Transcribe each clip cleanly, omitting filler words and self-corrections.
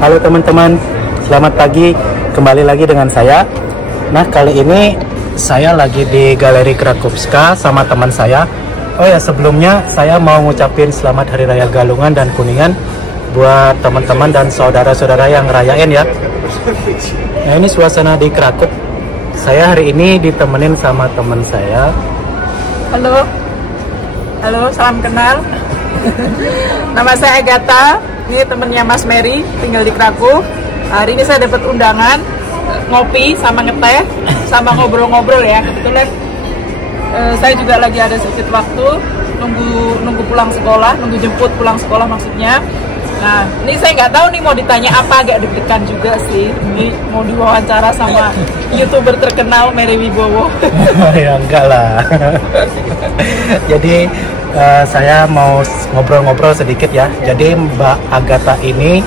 Halo teman-teman, selamat pagi. Kembali lagi dengan saya. Nah, kali ini saya lagi di Galeri Krakowska sama teman saya. Oh ya, sebelumnya saya mau ngucapin selamat Hari Raya Galungan dan Kuningan buat teman-teman dan saudara-saudara yang ngerayain ya. Nah, ini suasana di Krakow. Saya hari ini ditemenin sama teman saya. Halo, salam kenal. Nama saya Agatha. Ini temennya Mas Mary, tinggal di Krakow. Hari ini saya dapat undangan ngopi sama ngeteh, sama ngobrol-ngobrol ya. Kebetulan saya juga lagi ada sedikit waktu nunggu pulang sekolah, nunggu jemput pulang sekolah maksudnya. Nah, ini saya nggak tahu nih mau ditanya apa, agak deg-degan juga sih. Ini mau diwawancara sama YouTuber terkenal Mary Wibowo. Ya enggak lah. Jadi saya mau ngobrol-ngobrol sedikit ya. Jadi Mbak Agatha ini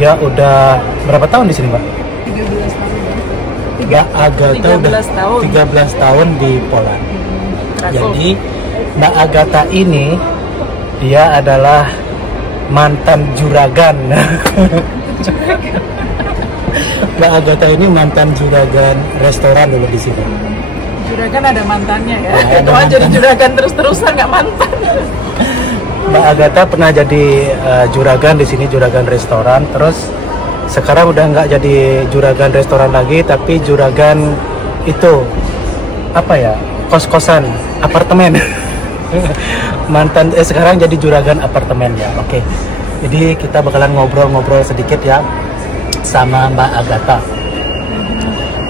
dia udah berapa tahun di sini, Mbak? 13 tahun ya. Mbak Agatha 13 tahun di Poland. Jadi Mbak Agatha ini dia adalah mantan juragan. Mbak Agatha ini mantan juragan restoran dulu di sini. Juragan ada mantannya ya. Cuma jadi juragan terus-terusan nggak mantan. Mbak Agatha pernah jadi juragan di sini, juragan restoran. Terus sekarang udah nggak jadi juragan restoran lagi, tapi juragan itu apa ya, kos-kosan, apartemen. Sekarang jadi juragan apartemen ya. Oke. Jadi kita bakalan ngobrol-ngobrol sedikit ya sama Mbak Agatha.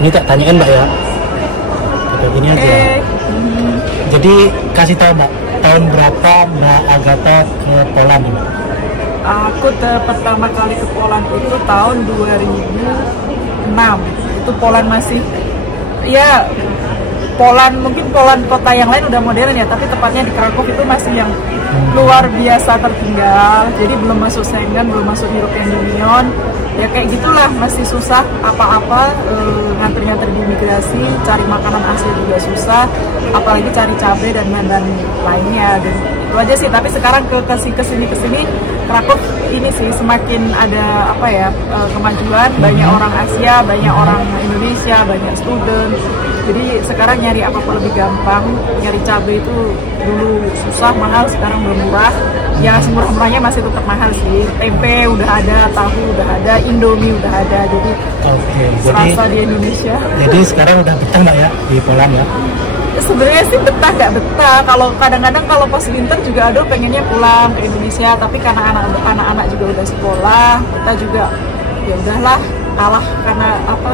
Ini tak tanyain Mbak ya. Kayak gini aja. Jadi kasih tahu Mbak, tahun berapa Mbak Agatha ke Poland? Aku pertama kali ke Poland itu tahun 2006. Itu Poland masih ya, Poland, mungkin Poland kota yang lain udah modern ya, tapi tepatnya di Krakow itu masih yang luar biasa tertinggal. Jadi belum masuk Schengen, belum masuk European Union. Ya kayak gitulah, masih susah apa-apa, ngantri-ngantri di imigrasi, cari makanan asli juga susah, apalagi cari cabai dan lainnya. Dan itu aja sih. Tapi sekarang kesini Krakow ini sih semakin ada apa ya, kemajuan, banyak orang Asia, banyak orang Indonesia, banyak student. Jadi sekarang nyari apa-apa lebih gampang. Nyari cabai itu dulu susah, mahal, sekarang udah murah. Ya semurah-murahnya masih tetap mahal sih. Tempe udah ada, tahu udah ada, Indomie udah ada. Jadi serasa di Indonesia. Jadi sekarang udah betah Mbak ya di Poland ya? Sebenarnya sih betah nggak betah. Kalau kadang-kadang kalau pas winter juga aduh pengennya pulang ke Indonesia. Tapi karena anak-anak juga udah sekolah, kita juga ya udahlah kalah karena apa,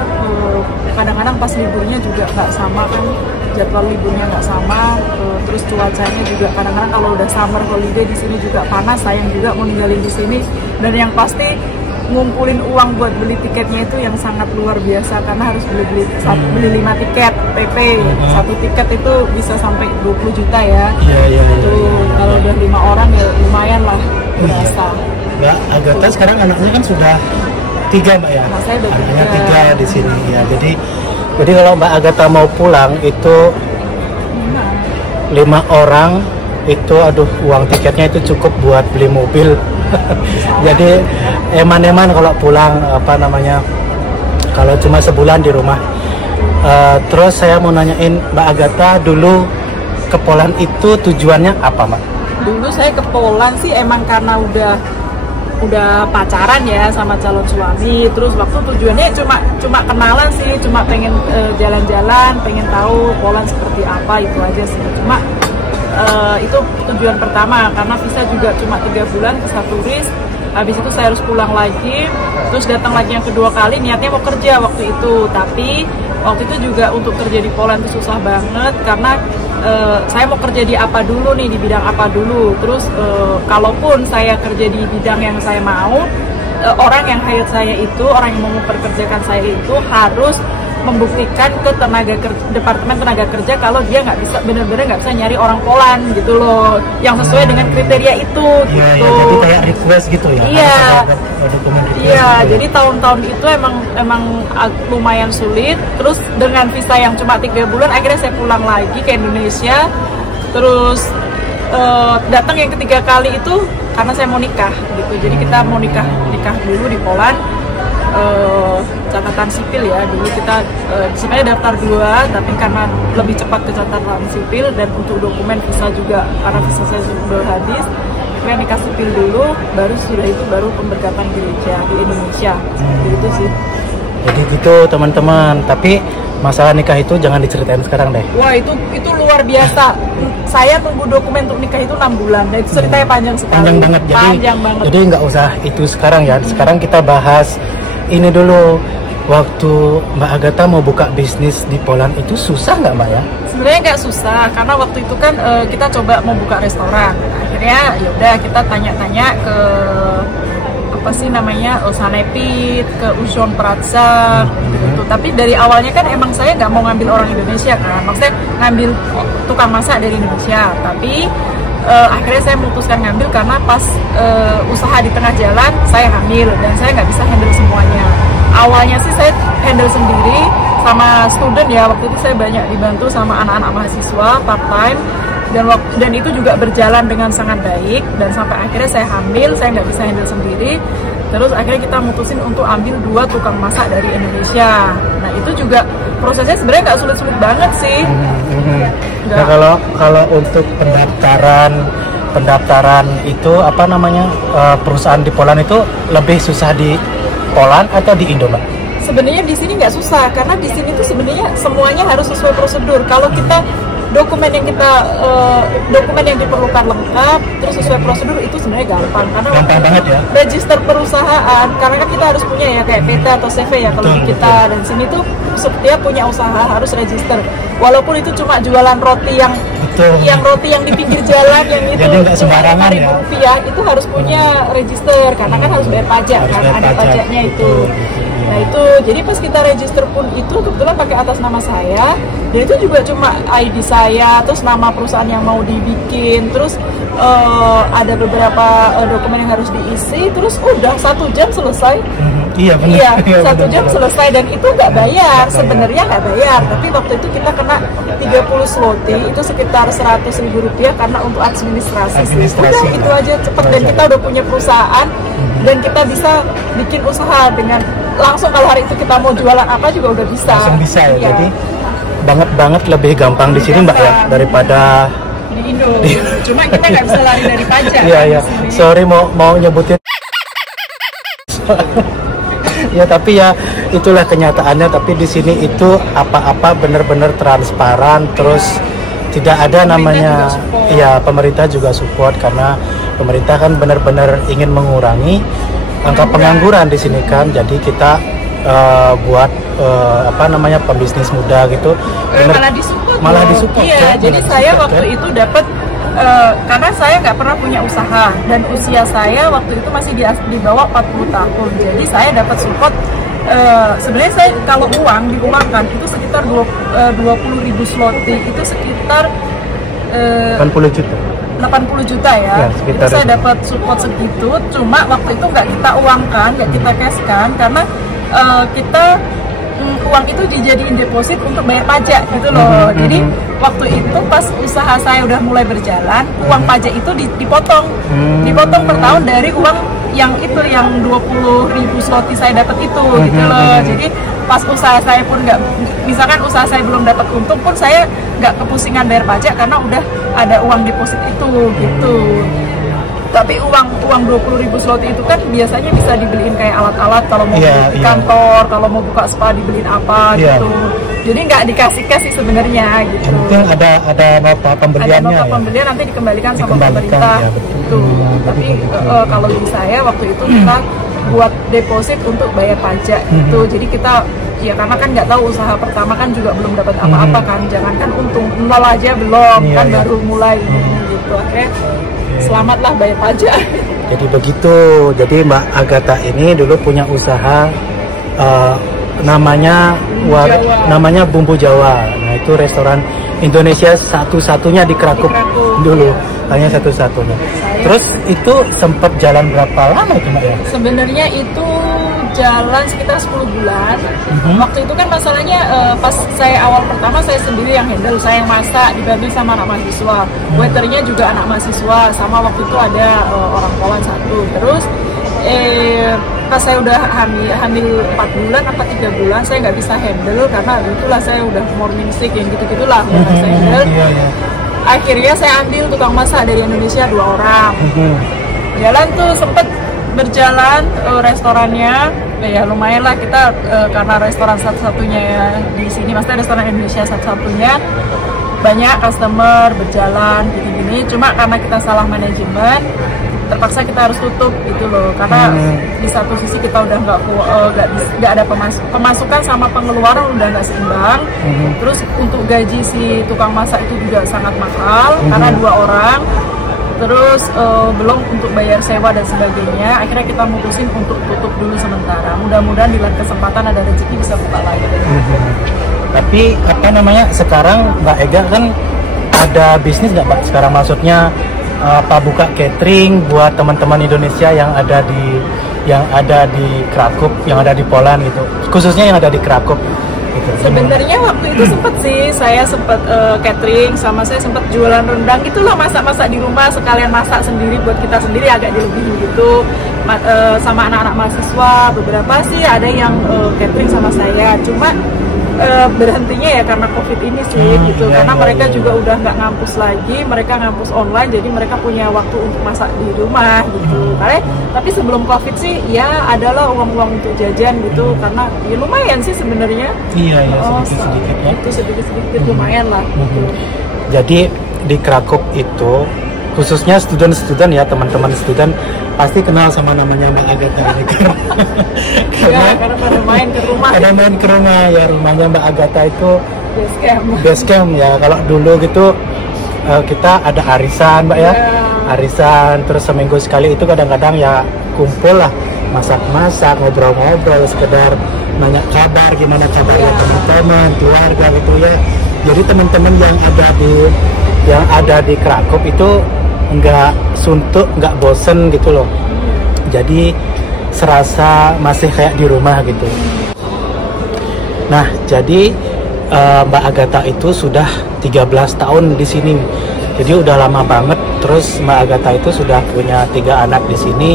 kadang-kadang pas liburnya juga nggak sama kan, jadwal liburnya nggak sama, terus cuacanya juga kadang-kadang kalau udah summer holiday di sini juga panas, sayang juga mau ninggalin di sini. Dan yang pasti ngumpulin uang buat beli tiketnya itu yang sangat luar biasa, karena harus beli 5 tiket PP. Satu tiket itu bisa sampai 20 juta ya. Itu kalau udah 5 orang ya lumayan lah berasa. Mbak Agatha sekarang anaknya kan sudah 3 Mbak ya? Anak saya udah anaknya 3 di sini ya. Jadi kalau Mbak Agatha mau pulang itu 5 orang itu aduh, uang tiketnya itu cukup buat beli mobil. Jadi eman-eman kalau pulang apa namanya, kalau cuma sebulan di rumah. Terus saya mau nanyain Mbak Agatha, dulu ke Poland itu tujuannya apa Mbak? Dulu saya ke Poland sih emang karena udah pacaran ya sama calon suami. Terus waktu tujuannya cuma kenalan sih, cuma pengen jalan-jalan, pengen tahu Poland seperti apa, itu aja sih. Cuma itu tujuan pertama, karena visa juga cuma 3 bulan, visa turis. Habis itu saya harus pulang lagi, terus datang lagi yang kedua kali, niatnya mau kerja waktu itu. Tapi waktu itu juga untuk kerja di Poland itu susah banget, karena saya mau kerja di apa dulu nih, di bidang apa dulu. Terus kalaupun saya kerja di bidang yang saya mau, orang yang hire saya itu, orang yang mau memperkerjakan saya itu harus membuktikan ke departemen tenaga kerja kalau dia nggak bisa, benar-benar nggak bisa nyari orang Poland gitu loh, yang sesuai dengan kriteria itu. Iya, gitu. Ya, jadi kayak request gitu ya? Iya. Iya, gitu. jadi tahun-tahun itu emang lumayan sulit. Terus dengan visa yang cuma 3 bulan, akhirnya saya pulang lagi ke Indonesia. Terus datang yang ketiga kali itu karena saya mau nikah gitu. Jadi kita mau nikah dulu di Poland. Catatan sipil ya, dulu kita sebenarnya daftar 2, tapi karena lebih cepat ke catatan sipil dan untuk dokumen visa juga karena visa saya sudah habis, saya nikah sipil dulu, baru sudah itu baru pemberkatan gereja di Indonesia. Gitu sih. Jadi gitu teman-teman, tapi masalah nikah itu jangan diceritain sekarang deh. Wah, itu luar biasa. Saya tunggu dokumen untuk nikah itu 6 bulan dan itu ceritanya panjang sekali. Panjang banget. Panjang banget. Jadi nggak usah itu sekarang ya. Sekarang kita bahas ini dulu. Waktu Mbak Agatha mau buka bisnis di Poland itu susah nggak Mbak ya? Sebenarnya nggak susah karena waktu itu kan kita coba mau buka restoran. Akhirnya ya udah kita tanya-tanya ke apa sih namanya Sanepid, ke Ushon Praca gitu. Tapi dari awalnya kan emang saya nggak mau ngambil orang Indonesia kan, maksudnya ngambil tukang masak dari Indonesia. Tapi akhirnya saya memutuskan ngambil karena pas usaha di tengah jalan saya hamil dan saya nggak bisa handle semuanya. Awalnya sih saya handle sendiri sama student ya, waktu itu saya banyak dibantu sama anak-anak mahasiswa part time dan itu juga berjalan dengan sangat baik dan sampai akhirnya saya hamil, saya nggak bisa handle sendiri. Terus akhirnya kita mutusin untuk ambil 2 tukang masak dari Indonesia. Nah itu juga prosesnya sebenarnya nggak sulit-sulit banget sih. Nah kalau untuk pendaftaran itu apa namanya perusahaan di Poland itu lebih susah di Poland atau di Indo, Mbak? Sebenarnya di sini nggak susah karena di sini tuh sebenarnya semuanya harus sesuai prosedur. Kalau kita dokumen yang diperlukan lengkap terus sesuai prosedur itu sebenarnya gampang karena gampang banget ya. Register perusahaan karena kan kita harus punya ya kayak PT atau CV ya kalau di kita dan sini tuh setiap punya usaha harus register walaupun itu cuma jualan roti yang roti yang di pinggir jalan yang itu cuma Rp5.000 itu harus punya register karena kan harus bayar pajak kan ada pajaknya itu. Nah itu, jadi pas kita register pun itu kebetulan pakai atas nama saya dan itu juga cuma ID saya, terus nama perusahaan yang mau dibikin, terus ada beberapa dokumen yang harus diisi, terus udah 1 jam selesai. Iya benar. Iya, 1 jam selesai dan itu nggak bayar, sebenarnya nggak bayar, tapi waktu itu kita kena 30 zloty, itu sekitar Rp100.000 karena untuk administrasi. Udah itu aja cepet dan kita udah punya perusahaan dan kita bisa bikin usaha dengan langsung kalau hari itu kita mau jualan apa juga udah bisa. Langsung bisa ya. Jadi banget lebih gampang di sini Mbak ya daripada di Indo. Cuma kita nggak bisa lari dari pajak. Iya. Sorry mau nyebutin. Ya tapi ya itulah kenyataannya. Tapi di sini itu apa-apa benar-benar transparan. Terus tidak ada namanya. Ya pemerintah juga support karena pemerintah kan benar-benar ingin mengurangi angka pengangguran di sini kan. Jadi kita buat apa namanya pembisnis muda gitu. Malah disupport. Iya. Jadi saya waktu itu dapat karena saya nggak pernah punya usaha dan usia saya waktu itu masih di bawah 40 tahun. Jadi saya dapat support. Sebenarnya saya kalau diuangkan itu sekitar 20.000 zloty itu sekitar 80 juta. 80 juta ya itu saya dapat support segitu. Cuma waktu itu nggak kita uangkan, nggak kita cashkan karena kita uang itu dijadiin deposit untuk bayar pajak gitu loh. Jadi waktu itu pas usaha saya udah mulai berjalan, uang pajak itu dipotong per tahun dari uang yang 20.000 zloty saya dapat itu gitu loh. Jadi pas usaha saya pun misalkan usaha saya belum dapat untung pun saya nggak kepusingan bayar pajak karena udah ada uang deposit itu gitu. Tapi uang 20.000 zloty itu kan biasanya bisa dibeliin kayak alat-alat kalau mau di kantor, kalau mau buka spa dibeliin apa gitu. Jadi nggak dikasih cash sih sebenarnya gitu. Mungkin ada nota pembeliannya. Ada nota pembelian nanti dikembalikan sama pemerintah gitu. Tapi kalau di saya waktu itu kita buat deposit untuk bayar pajak gitu. Jadi kita ya karena kan nggak tahu usaha pertama kan juga belum dapat apa-apa kan. Jangankan untung nol aja belum kan baru mulai gitu. Akhirnya selamatlah bayar pajak. Jadi begitu. Jadi Mbak Agatha ini dulu punya usaha namanya Bumbu Jawa. Nah itu restoran Indonesia satu-satunya di Kraków dulu. Hanya satu-satunya. Terus itu sempat jalan berapa lama itu Mbak ya? Sebenarnya itu jalan sekitar 10 bulan. Waktu itu kan masalahnya pas saya awal pertama saya sendiri yang handle, saya yang masak dibantu sama anak mahasiswa. Waiternya juga anak mahasiswa, sama waktu itu ada orang Poland satu. Terus pas saya udah hamil 4 bulan apa 3 bulan saya nggak bisa handle karena itulah saya udah morning sick yang gitu-gitulah yang saya handle. Akhirnya saya ambil tukang masak dari Indonesia 2 orang. Jalan tuh sempet berjalan restorannya, ya lumayan lah kita karena restoran satu-satunya ya di sini, maksudnya restoran Indonesia satu-satunya, banyak customer berjalan gini-gini. Cuma karena kita salah manajemen, terpaksa kita harus tutup gitu loh, karena di satu sisi kita udah nggak ada pemasukan sama pengeluaran udah nggak seimbang. Terus untuk gaji si tukang masak itu juga sangat mahal karena 2 orang. Terus belum untuk bayar sewa dan sebagainya. Akhirnya kita mutusin untuk tutup dulu sementara. Mudah-mudahan di lain kesempatan ada rezeki bisa buka lagi. Tapi apa namanya sekarang Mbak Ega kan ada bisnis nggak Mbak sekarang, maksudnya apa buka catering buat teman-teman Indonesia yang ada di Kraków, yang ada di Poland gitu, khususnya yang ada di Kraków gitu. Sebenarnya waktu itu sempet sih saya sempet catering, sama saya sempet jualan rendang itulah, masak-masak di rumah sekalian masak sendiri buat kita sendiri agak dilebihin gitu sama anak-anak mahasiswa. Beberapa sih ada yang catering sama saya, cuma berhentinya ya karena COVID ini sih gitu, karena mereka juga udah nggak ngampus lagi, mereka ngampus online, jadi mereka punya waktu untuk masak di rumah gitu. Tapi sebelum COVID sih ya adalah uang-uang untuk jajan gitu, karena ya lumayan sih sebenarnya. Iya sedikit-sedikit ya. Itu sedikit-sedikit lumayan lah. Gitu. Jadi di Kraków itu khususnya student ya, teman-teman student pasti kenal sama namanya Mbak Agatha ini karena pada main ke rumah. Karena main ke rumah ya, rumahnya Mbak Agatha itu base camp ya. Kalau dulu gitu kita ada arisan Mbak ya, arisan terus seminggu sekali itu kadang-kadang ya kumpul lah, masak-masak, ngobrol-ngobrol, sekedar nanya kabar, gimana kabarnya teman-teman, keluarga gitu ya. Jadi teman-teman yang ada di Kraków itu nggak suntuk, nggak bosen gitu loh. Jadi serasa masih kayak di rumah gitu. Nah, jadi Mbak Agatha itu sudah 13 tahun di sini. Jadi udah lama banget. Terus Mbak Agatha itu sudah punya 3 anak di sini.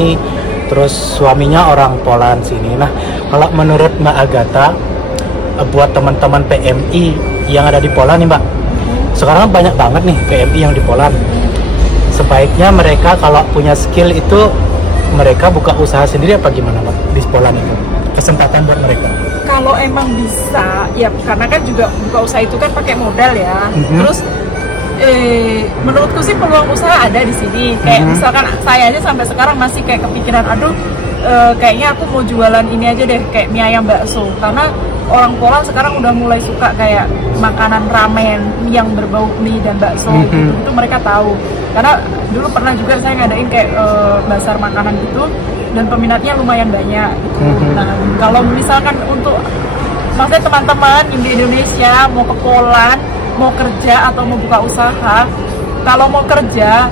Terus suaminya orang Poland sini. Nah, kalau menurut Mbak Agatha, buat teman-teman PMI yang ada di Poland nih Mbak, sekarang banyak banget nih PMI yang di Poland. Sebaiknya mereka kalau punya skill itu mereka buka usaha sendiri apa gimana Mbak di Poland itu? Kesempatan buat mereka. Kalau emang bisa ya, karena kan juga buka usaha itu kan pakai modal ya. Terus menurutku sih peluang usaha ada di sini. Kayak misalkan saya aja sampai sekarang masih kayak kepikiran, aduh kayaknya aku mau jualan ini aja deh, kayak mie ayam bakso, karena orang Poland sekarang udah mulai suka kayak makanan ramen yang berbau mie dan bakso gitu. Itu mereka tahu, karena dulu pernah juga saya ngadain kayak bazar makanan gitu dan peminatnya lumayan banyak gitu. Nah, kalau misalkan untuk maksudnya teman-teman di Indonesia mau ke Poland, mau kerja atau mau buka usaha, kalau mau kerja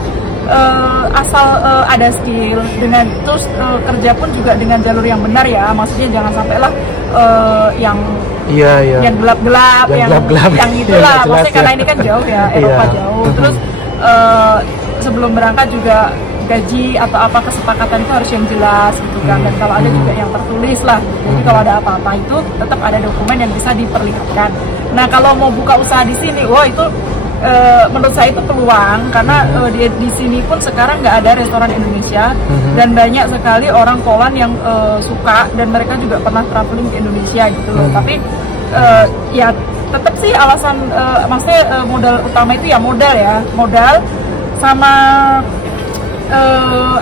asal ada skill, dengan terus kerja pun juga dengan jalur yang benar ya, maksudnya jangan sampai lah yang gelap-gelap, yang itulah, maksudnya karena ini kan jauh ya, Eropa jauh. Terus sebelum berangkat juga gaji atau apa kesepakatan itu harus yang jelas gitu kan, dan kalau ada juga yang tertulis lah. Jadi kalau ada apa-apa itu tetap ada dokumen yang bisa diperlihatkan. Nah, kalau mau buka usaha di sini, wah itu menurut saya itu peluang, karena di sini pun sekarang nggak ada restoran Indonesia dan banyak sekali orang Poland yang suka, dan mereka juga pernah traveling ke Indonesia gitu loh. Tapi ya tetap sih alasan maksudnya modal utama itu ya modal sama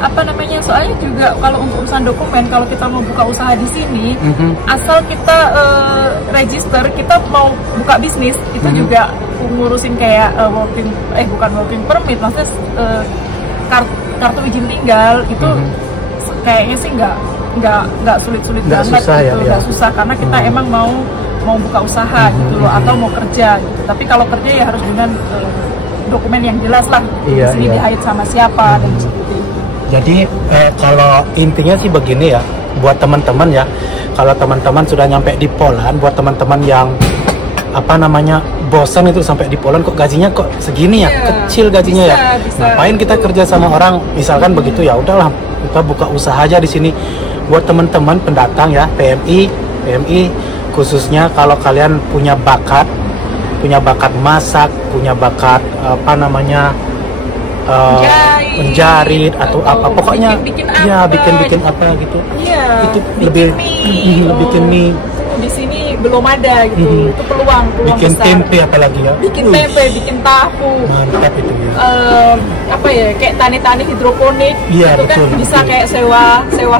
apa namanya, soalnya juga kalau untuk urusan dokumen, kalau kita mau buka usaha di sini, asal kita register kita mau buka bisnis itu juga ngurusin kayak bukan working permit, maksudnya kartu izin tinggal itu kayaknya sih nggak sulit-sulit banget gitu, nggak susah, karena kita emang mau buka usaha gitu loh, atau mau kerja gitu. Tapi kalau kerja ya harus dengan dokumen yang jelas lah. Iya, Di sini iya. di-hire sama siapa dan seperti itu. Jadi kalau intinya sih begini ya, buat teman-teman ya, kalau teman-teman sudah nyampe di Poland, buat teman-teman yang apa namanya bosan itu sampai di Poland kok gajinya kok segini ya, Iya, kecil gajinya ya. bisa, Ngapain kita itu. kerja sama orang, misalkan begitu ya udahlah kita buka usaha aja di sini. Buat teman-teman pendatang ya, PMI khususnya kalau kalian punya bakat masak, punya bakat apa namanya menjahit atau apa, pokoknya bikin ya apa, bikin apa gitu. Iya, Itu bikin lebih mie. bikin mie, Di sini belum ada gitu. Itu peluang bikin besar. tempe apalagi ya. Bikin Wih, tempe, bikin tahu. mantap itu ya. Apa ya, kayak tani-tani hidroponik. Iya, Itu kan betul, bisa betul. kayak sewa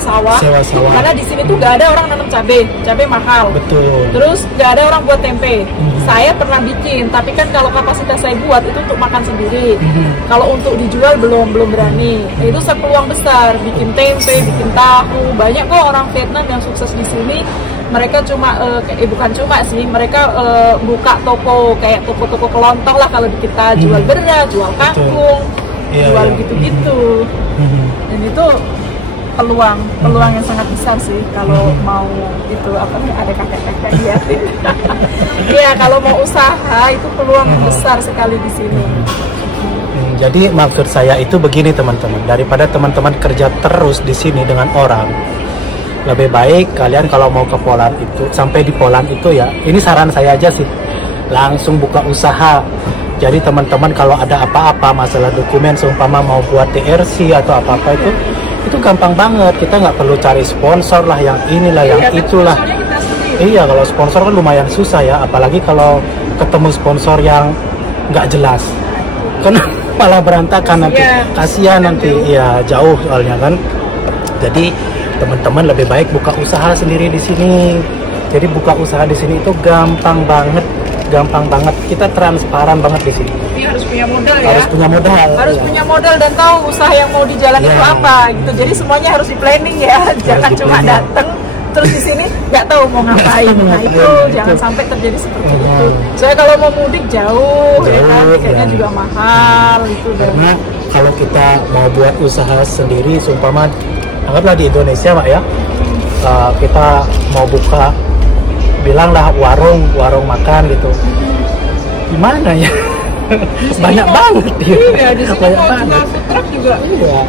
sawah. Sewa sawah. Karena di sini tuh nggak ada orang nanam cabai mahal. Betul. Terus nggak ada orang buat tempe. Saya pernah bikin, tapi kan kalau kapasitas saya buat itu untuk makan sendiri. Kalau untuk dijual belum berani. Nah, itu peluang besar, bikin tempe, bikin tahu. Banyak kok orang Vietnam yang sukses di sini. Mereka cuma bukan cuma sih, mereka buka toko kayak toko-toko kelontong lah kalau di kita, jual beras, jual kangkung, Iya, jual iya. gitu-gitu. Dan itu peluang yang sangat besar sih kalau mau itu apa nih, ada kakek-kakek liatin. Iya, kalau mau usaha itu peluang besar sekali di sini. Jadi maksud saya itu begini teman-teman, daripada teman-teman kerja terus di sini dengan orang, lebih baik kalian kalau mau ke Poland itu, sampai di Poland itu ya, ini saran saya aja sih, langsung buka usaha. Jadi teman-teman kalau ada apa-apa masalah dokumen, seumpama mau buat TRC atau apa-apa itu gampang banget. Kita nggak perlu cari sponsor lah, yang inilah, yang Iya, itulah. sponsornya kita sendiri. Iya, kalau sponsor kan lumayan susah ya, apalagi kalau ketemu sponsor yang nggak jelas, kan malah berantakan nanti, kasihan nanti, ya jauh soalnya kan. Jadi teman-teman lebih baik buka usaha sendiri di sini. Jadi buka usaha di sini itu gampang banget, kita transparan banget di sini. Tapi harus punya modal ya. Harus punya modal. Harus ya. punya modal dan tahu usaha yang mau dijalan Iya. itu apa gitu. Jadi semuanya harus di planning ya. Jangan cuma di-planning. datang terus di sini nggak tahu mau ngapain. Nah itu jangan sampai terjadi seperti itu. Soalnya kalau mau mudik jauh ya kan, tiketnya ya. juga mahal itu. Dan Karena kalau kita mau buat usaha sendiri, seumpama anggaplah di Indonesia Mak ya, kita mau buka, bilanglah warung makan gitu, gimana ya? Banyak banget ya. Iya, di sini Banyak mau banget. jual food truck juga. Iya.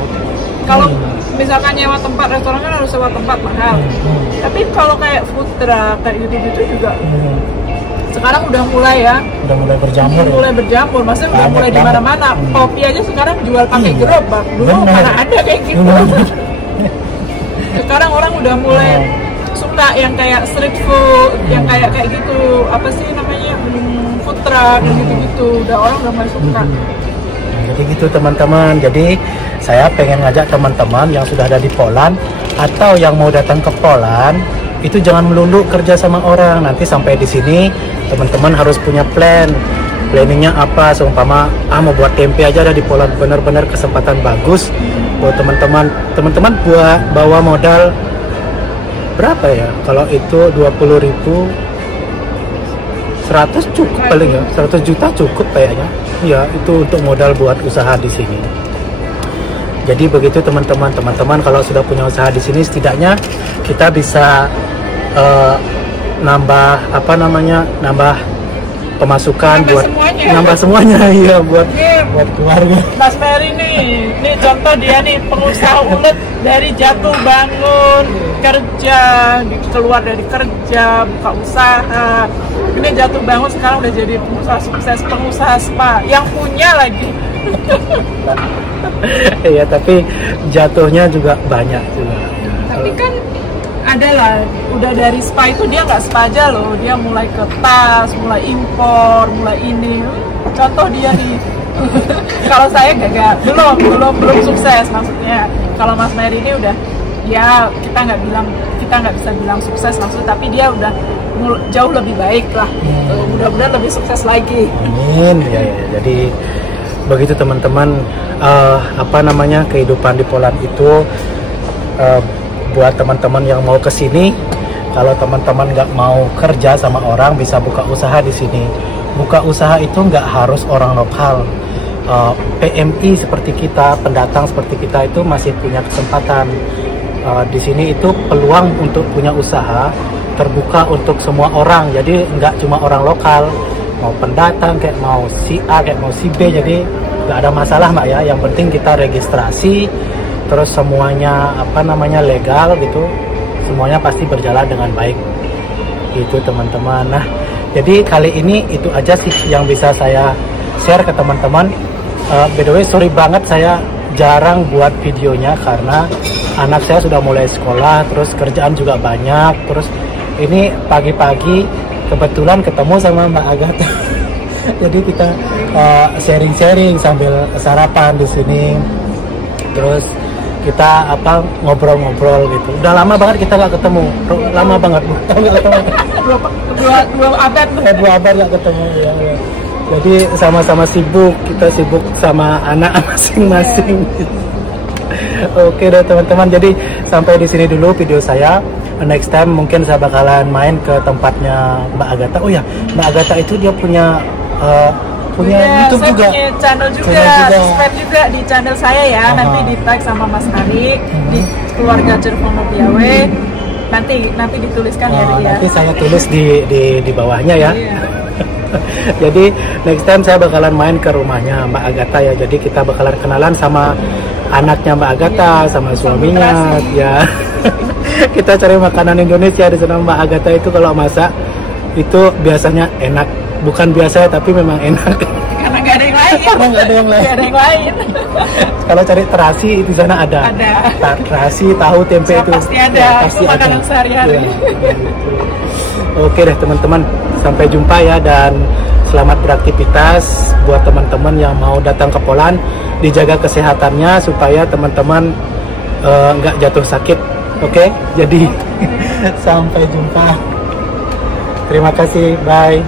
Kalau misalkan nyewa tempat restoran kan harus sewa tempat mahal. Tapi kalau kayak food truck kayak gitu-gitu juga sekarang udah mulai ya. Udah mulai berjamur. Ya? Mulai berjamur, maksudnya udah Banyak mulai di banget. mana-mana. Kopi aja sekarang jual pakai Iya. gerobak. Dulu Benar. mana ada kayak gitu. Benar. Sekarang orang udah mulai suka yang kayak street food, yang kayak gitu. Apa sih namanya? Food truck dan gitu-gitu. Orang udah mulai suka. Jadi gitu teman-teman. Jadi saya pengen ngajak teman-teman yang sudah ada di Poland atau yang mau datang ke Poland, itu jangan melulu kerja sama orang. Nanti sampai di sini teman-teman harus punya planningnya apa. Seumpama mau buat tempe aja ada di Poland, benar-benar kesempatan bagus buat teman-teman buat bawa modal berapa ya? Kalau itu 20.000, 100 cukup paling ya, 100 juta cukup kayaknya. Ya, itu untuk modal buat usaha di sini. Jadi begitu teman-teman kalau sudah punya usaha di sini, setidaknya kita bisa nambah pemasukan, nambah semuanya iya buat keluarga. Mas Mary nih contoh dia nih pengusaha ulet dari jatuh bangun kerja, keluar dari kerja, buka usaha. Ini jatuh bangun sekarang udah jadi pengusaha sukses, pengusaha spa yang punya lagi. Iya, tapi jatuhnya juga banyak juga. Tapi kan adalah udah dari spa itu dia nggak spa aja loh, dia mulai ke tas, mulai impor, mulai ini. Contoh dia nih. Kalau saya belum sukses maksudnya. Kalau Mas Mary ini udah, ya kita nggak bisa bilang sukses maksudnya, tapi dia udah jauh lebih baik lah. Mudah-mudahan lebih sukses lagi. Amin. Ya. Jadi begitu teman-teman, kehidupan di Poland itu buat teman-teman yang mau ke sini. Kalau teman-teman nggak mau kerja sama orang, bisa buka usaha di sini. Buka usaha itu nggak harus orang lokal. PMI seperti kita, pendatang seperti kita itu masih punya kesempatan. Di sini itu peluang untuk punya usaha terbuka untuk semua orang, jadi nggak cuma orang lokal, mau pendatang kayak mau si A kayak mau si B, jadi nggak ada masalah Mbak ya. Yang penting kita registrasi, terus semuanya legal gitu, semuanya pasti berjalan dengan baik gitu teman-teman. Nah jadi kali ini itu aja sih yang bisa saya share ke teman-teman. By the way, sorry banget saya jarang buat videonya karena anak saya sudah mulai sekolah, terus kerjaan juga banyak, terus ini pagi-pagi kebetulan ketemu sama Mbak Agatha. Jadi kita sharing-sharing sambil sarapan di sini, terus kita ngobrol-ngobrol gitu. Udah lama banget kita nggak ketemu, lama banget nggak ketemu. dua abad nggak ketemu ya. Jadi sama-sama sibuk, kita sibuk sama anak masing-masing. Oke deh teman-teman, jadi sampai di sini dulu video saya. Next time mungkin saya bakalan main ke tempatnya Mbak Agatha. Oh ya, Mbak Agatha itu dia punya YouTube juga. Punya channel juga. Subscribe juga di channel saya ya. Nanti di tag sama Mas Arik di keluarga Cervono Piawe. Nanti dituliskan ya. Nanti saya tulis di bawahnya ya. Jadi next time saya bakalan main ke rumahnya Mbak Agatha ya. Jadi kita bakalan kenalan sama anaknya Mbak Agatha, sama suaminya ya. Kita cari makanan Indonesia di sana. Mbak Agatha itu kalau masak itu biasanya enak, bukan biasa tapi memang enak. Karena nggak ada yang lain. Nggak ada yang lain. Kalau cari terasi di sana ada. Terasi, tahu, tempe itu pasti ada. Ya, pasti itu makanan sehari-hari. Ya. Oke deh teman-teman, sampai jumpa ya, dan selamat beraktivitas buat teman-teman yang mau datang ke Poland. Dijaga kesehatannya supaya teman-teman nggak jatuh sakit. Oke? Jadi sampai jumpa. Terima kasih, bye.